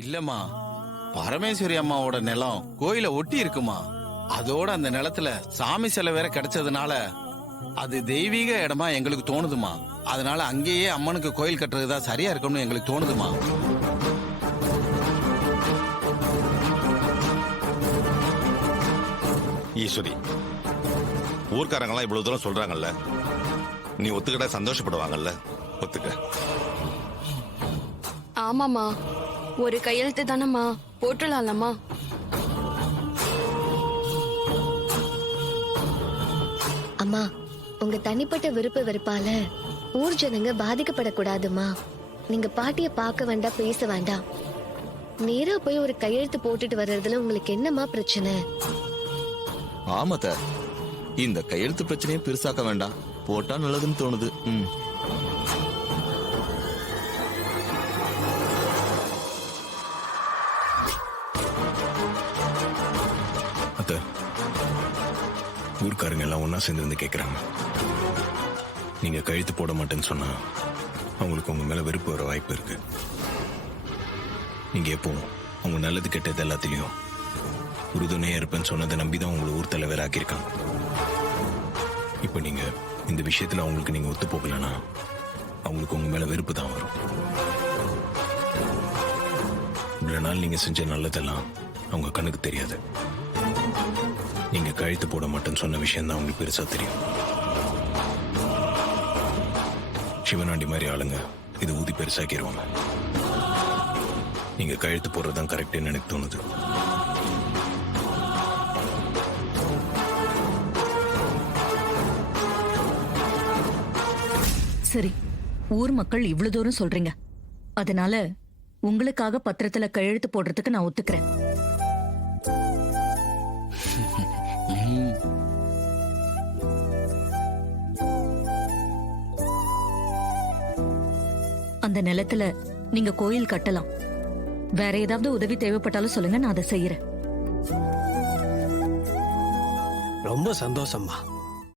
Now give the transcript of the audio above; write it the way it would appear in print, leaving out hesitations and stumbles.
இல்லம்மா, பரமேஸ்வரி அம்மாவோட நிலம் கோயில ஒட்டி இருக்குமா. அதோட அந்த நிலத்துல சாமி சிலை வேற கிடைச்சதுனால அது தெய்வீக இடமா எங்களுக்கு தோணுதுமா. அதனால அங்கேயே அம்மனுக்கு கோயில் கட்டுறதுதான் சரியா இருக்கும்னு எங்களுக்கு தோணுதுமா. ஈஸ்வரி, ஊர்க்காரங்களாம் இவ்வளவு தூரம் சொல்றாங்கல்ல, நீ ஒத்துக்கிட்ட சந்தோஷப்படுவாங்கல்ல? ஒத்துக்க. ஆமாமா, ஒரு கையெழுத்து தானம்மா, போட்டுடலாம்மா. அம்மா, உங்க தனிப்பட்ட விருப்ப வெறுப்பால ஊர் ஜனங்க பாதிக்கப்படக்கூடாதுமா. நீங்க பாட்டிய பார்க்க வேண்டாம், பேச வேண்டாம். நேரா போய் ஒரு கையெழுத்து போட்டுட்டு வர்றதுல உங்களுக்கு என்னமா பிரச்சனை? ஆமாத்த, இந்த கையெழுத்து பிரச்சனையை பெருசாக்க வேண்டாம், போட்டா நல்லதுன்னு தோணுது. அத்த, ஊர்க்காரங்க எல்லாம் ஒன்னா சேர்ந்து வந்து கேக்குறாங்க. நீங்க கழுத்து போட மாட்டேன்னு சொன்னா அவங்களுக்கு உங்க மேல வெறுப்பு வர வாய்ப்பு இருக்கு. நீங்க எப்பவும் அவங்க நல்லது கெட்டது எல்லாத்திலையும் உறுதுணையா இருப்பேன்னு சொன்னதை நம்பிதான் உங்களை ஊர் தலைவர் ஆக்கியிருக்காங்க. இப்ப நீங்க இந்த விஷயத்துல அவங்களுக்கு நீங்க ஒத்து போகலன்னா அவங்களுக்கு உங்க மேல வெறுப்பு தான் வரும். இவ்வளவு நாள் நீங்க செஞ்ச நல்லதெல்லாம் அவங்க கண்ணுக்கு தெரியாது. நீங்க கழுத்து போட மாட்டேன்னு சொன்ன விஷயம் தான் அவங்களுக்கு பெருசா தெரியும். சிவனாண்டி மாதிரி ஆளுங்க இதை ஊதி பெருசாக்கிடுவாங்க. நீங்க கழுத்து போடுறதுதான் கரெக்ட்னு எனக்கு தோணுது. சரி, ஊர் மக்கள் இவ்வளவு தூரம் சொல்றீங்க, அதனால உங்களுக்காக பத்திரத்துல கையெழுத்து போடுறதுக்கு நான் ஒத்துக்கிறேன். அந்த நிலத்துல நீங்க கோயில் கட்டலாம். வேற ஏதாவது உதவி தேவைப்பட்டாலும் சொல்லுங்க, நான் அதை செய்யறேன். ரொம்ப சந்தோஷம்மா.